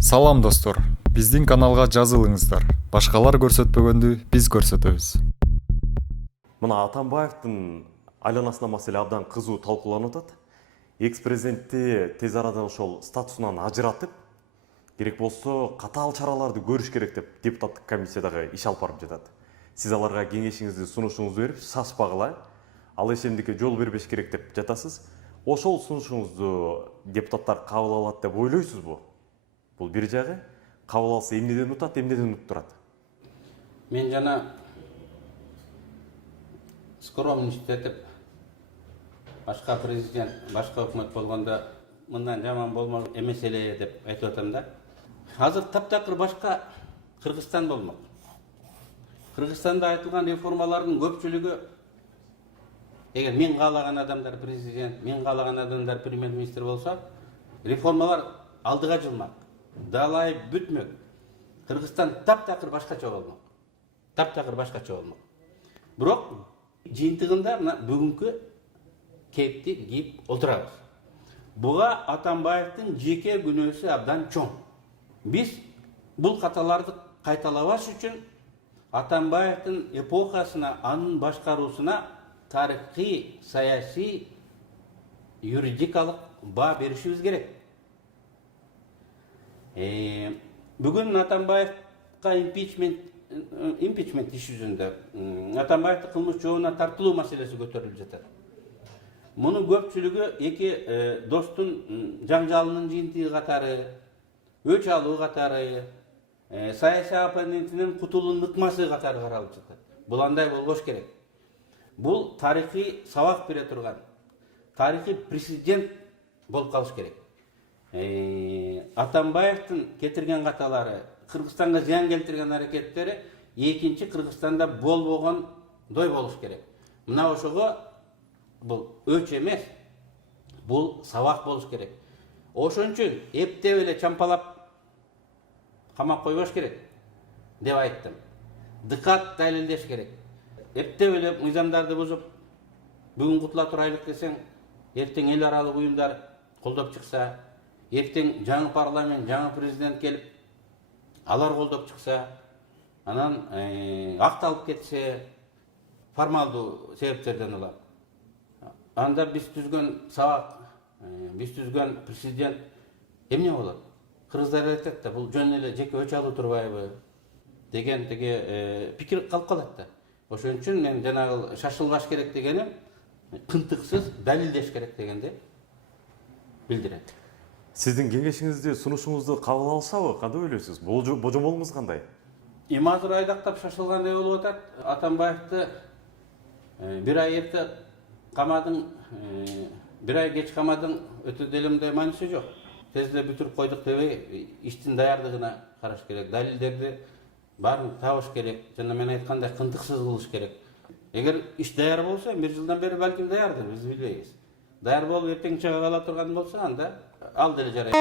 Салам достор, биздин каналга жазылыңыздар. Башкалар көрсөтпөгөндү биз көрсөтөбүз. Мына Атамбаевдин айланасына маселе абдан кызуу талкууланып атат. Экс-президентти тез арада ошол статусунан ажыратып, керек болсо катаал чараларды көрүш керек деп депутаттык комиссиядагы иш алып барып жатат. Сиз аларга кеңешиңизди, сунушуңузду берип, шашпагыла, ал ишемдикке жол бербеш керек деп жатасыз. Ошол сунушуңузду депутаттар кабыл алат деп ойлойсузбу? Бул бир жагы, кабыл алса эмнеден утат, эмнеден уктурат? Мен жана скромность етіп, башка президент, башка өкмөт болгондо мындан жаман болмок эмес эле деп айтып атам да. Азыр таптакыр башка Кыргызстан болмок. Кыргызстанда айтылган реформалардын көпчүлүгү, эгер мен каалаган адамдар президент, мен каалаган адамдар премьер-министр болсо, реформалар алдыга жылмак, далай бүтмөк. Кыргызстан таптакыр башкача болмок. Таптакыр башкача болмок. Бирок жыйынтыгында мына бүгүнкү кепти кийип отурабыз. Буга Атамбаевдин жеке күнөөсү абдан чоң. Биз бул каталарды кайталабаш үчүн Атамбаевдин эпохасына, анын башкаруусуна тарыхый, саясий, юридикалык баа беришибиз керек. Бүгүн Атамбаевга импичмент иш жүзүндө Атамбаевди кылмыш жообуна тартылуу маселеси көтөрүлүп жатат. Мунун көпчүлүгү эки достун жаңжалынын жыйынтыгы катары, өч алуу катары, саясий оппонентинин кутулуунун ыкмасы катары каралып жатат. Бул андай болбош керек. Бул тарыхый сабак бере турган, тарыхый президент болуп калыш керек. Атамбаевдин кетирген каталары, Кыргызстанга зыян келтирген аракеттери экинчи Кыргызстанда болбогондой болуш керек. Мына ошого бул өч эмес, бул сабак болуш керек. Ошон үчүн эптеп эле чампалап камап койбош керек деп айттым. Дыкат далилдеш керек. Эптеп эле мыйзамдарды бузуп, бүгүн кутула турайлык десең, эртең эл аралык уюмдар колдоп чыкса, эртең жаңы парламент, жаңы президент келип, алар колдоп чыкса, анан акталып кетсе, формалдуу себептерден улам. Анда биз түзгөн сабак, биз түзгөн президент эмне болот? Кыргыздар айтат да, бул жөн эле жеке өч алуу турбайбы деген пикир калып калат да. Ошон үчүн мен жанагы шашылбаш керек дегеним, кынтыксыз далилдеш керек дегенди билдирет. Сиздин кеңешиңизди, сунушуңузду кабыл алышабы? Кандай ойлойсуз? Божомолуңуз кандай? Эми азыр айдактап шашылгандай болуп атат. Атамбаевди бир ай эрте камадың, бир ай кеч камадың өтө делемде мааниси жок. Тезде бүтүрүп койдук дебей, иштин даярдыгына караш керек. Далилдерди баарын табыш керек. Жана мен айткандай кынтыксыз кылыш керек. Эгер иш даяр болсо, бир жылдан бери балким даярдыр, биз билбейбиз. Даяр болуп эртең чыга кала турган болсо, анда ал деле жарайт.